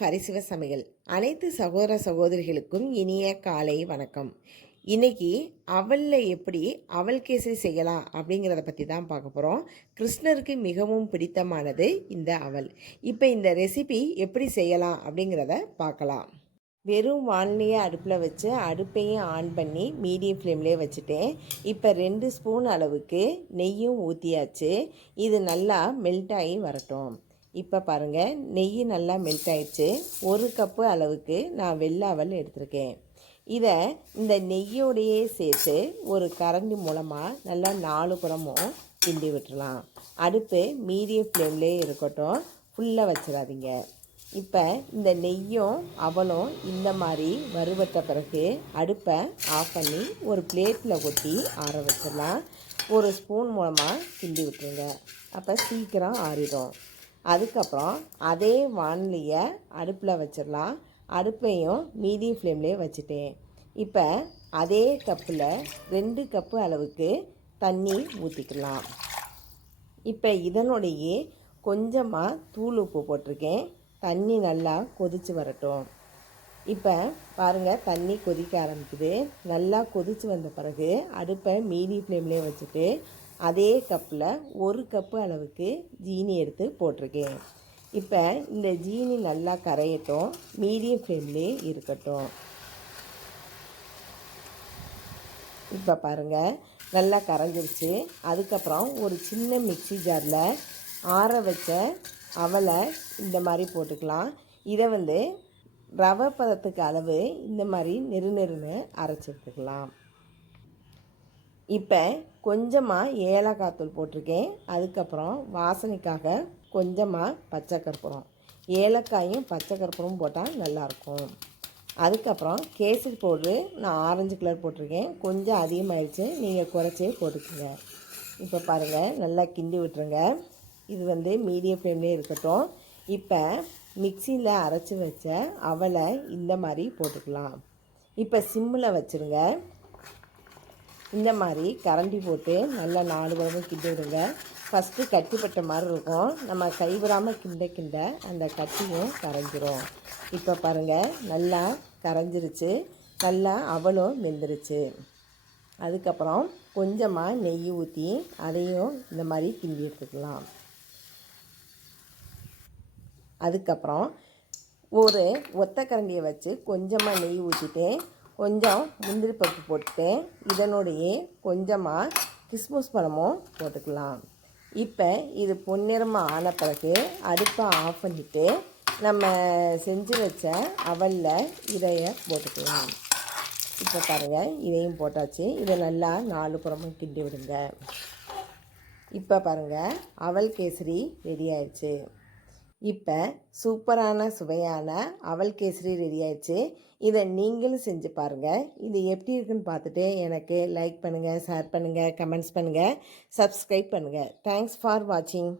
ஹரிசிவ சமையல். அனைத்து சகோதர சகோதரிகளுக்கும் இனிய காலை வணக்கம். இன்னைக்கு அவலில் எப்படி அவல் கேசரி செய்யலாம் அப்படிங்கிறத பற்றி தான் பார்க்க போகிறோம் கிருஷ்ணருக்கு மிகவும் பிடித்தமானது இந்த அவல். இப்போ இந்த ரெசிபி எப்படி செய்யலாம் அப்படிங்கிறத பார்க்கலாம். வெறும் வானிலையை அடுப்பில் வச்சு அடுப்பையும் ஆன் பண்ணி மீடியம் ஃப்ளேம்லேயே வச்சுட்டேன். இப்போ ரெண்டு ஸ்பூன் அளவுக்கு நெய்யும் ஊற்றியாச்சு இது நல்லா மெல்ட் ஆகி வரட்டும். இப்போ பாருங்கள் நெய் நல்லா மெல்ட் ஆயிடுச்சு. ஒரு கப்பு அளவுக்கு நான் வெள்ளாவல் எடுத்திருக்கேன். இதை இந்த நெய்யோடையே சேர்த்து ஒரு கரண்டி மூலமாக நல்லா நாலு புறமும் கிண்டி விட்டுடலாம் அடுப்பு மீடியம் ஃப்ளேம்லேயே இருக்கட்டும் ஃபுல்லாக வச்சிடாதீங்க. இப்போ இந்த நெய்யும் அவளும் இந்த மாதிரி வறுபட்ட பிறகு அடுப்பை ஆஃப் பண்ணி ஒரு பிளேட்டில் கொட்டி ஆற வச்சிடலாம். ஒரு ஸ்பூன் மூலமாக கிண்டி விட்டுருங்க. அப்போ சீக்கிரம் ஆறிடும். அதுக்கப்புறம் அதே வானிலையை அடுப்பில் வச்சிடலாம் அடுப்பையும் மீடியம் ஃப்ளேம்லேயே வச்சுட்டேன். இப்போ அதே கப்பில் ரெண்டு கப்பு அளவுக்கு தண்ணி ஊற்றிக்கலாம் இப்போ இதனுடைய கொஞ்சமாக தூள் உப்பு போட்டிருக்கேன். தண்ணி நல்லா கொதித்து வரட்டும். இப்போ பாருங்கள் தண்ணி கொதிக்க ஆரம்பிக்குது. நல்லா கொதித்து வந்த பிறகு அடுப்பை மீடியம் ஃப்ளேம்லேயே வச்சுட்டு அதே கப்பில் ஒரு கப்பு அளவுக்கு ஜீனி எடுத்து போட்டிருக்கேன். இப்போ இந்த ஜீனி நல்லா கரையட்டும். மீடியம் ஃப்ளேம்லேயே இருக்கட்டும். இப்போ பாருங்கள் நல்லா கரைஞ்சிருச்சு. அதுக்கப்புறம் ஒரு சின்ன மிக்சி ஜாரில் ஆற வச்ச அவலை இந்த மாதிரி போட்டுக்கலாம். இதை வந்து ரவை பதத்துக்கு அளவு இந்த மாதிரி நெரு நெருன்னு அரைச்சி எடுத்துக்கலாம். இப்போ கொஞ்சமாக ஏலக்காய் தூள் போட்டிருக்கேன். அதுக்கப்புறம் வாசனைக்காக கொஞ்சமாக பச்சை கற்பூரம். ஏலக்காயும் பச்சை கற்பூரமும் போட்டால் நல்லாயிருக்கும். அதுக்கப்புறம் கேசரி பவுட்ரு நான் ஆரஞ்சு கலர் போட்டிருக்கேன். கொஞ்சம் அதிகமாகிடுச்சு நீங்கள் குறைச்சி போட்டுக்கோங்க. இப்போ பாருங்கள் நல்லா கிண்டி விட்டுருங்க. இது வந்து மீடியம் ஃப்ளேம்லேயே இருக்கட்டும். இப்போ மிக்சியில் அரைச்சி வச்ச அவலை இந்த மாதிரி போட்டுக்கலாம். இப்போ சிம்மில் வச்சுருங்க. இந்த மாதிரி கரண்டி போட்டு நல்லா நாலு குழம்பு கிண்டி விடுங்க. ஃபஸ்ட்டு கட்டிப்பட்ட மாதிரி இருக்கும். நம்ம கைவிடாமல் கிண்ட கிண்ட அந்த கட்டியும் கரைஞ்சிரும். இப்போ பாருங்கள் நல்லா கரைஞ்சிருச்சு. நல்லா அவளும் வெந்துருச்சு. அதுக்கப்புறம் கொஞ்சமாக நெய் ஊற்றி அதையும் இந்த மாதிரி கிண்டி எடுத்துக்கலாம். அதுக்கப்புறம் ஒரு ஒத்த கரண்டியை வச்சு கொஞ்சமாக நெய் ஊற்றிட்டு கொஞ்சம் முந்திரி பருப்பு போட்டு இதனுடைய கொஞ்சமாக கிஸ்மிஸ் பழமும் போட்டுக்கலாம். இப்போ இது பொன்னிறமாக ஆன பிறகு அடுப்பை ஆஃப் பண்ணிவிட்டு நம்ம செஞ்சு வச்ச அவலில் இதைய போட்டுக்கலாம். இப்போ பாருங்கள் இதையும் போட்டாச்சு. இதை நல்லா நாலு புறமும் கிண்டி விடுங்க. இப்போ பாருங்கள் அவல் கேசரி ரெடி ஆயிடுச்சு. இப்போ சூப்பரான சுவையான அவல் கேசரி ரெடி ஆயிடுச்சு. இதை நீங்களும் செஞ்சு பாருங்கள் இது எப்படி இருக்குன்னு பார்த்துட்டு எனக்கு லைக் பண்ணுங்கள் ஷேர் பண்ணுங்கள் கமெண்ட்ஸ் பண்ணுங்கள் சப்ஸ்கிரைப் பண்ணுங்கள் தேங்க்ஸ் ஃபார் வாட்சிங்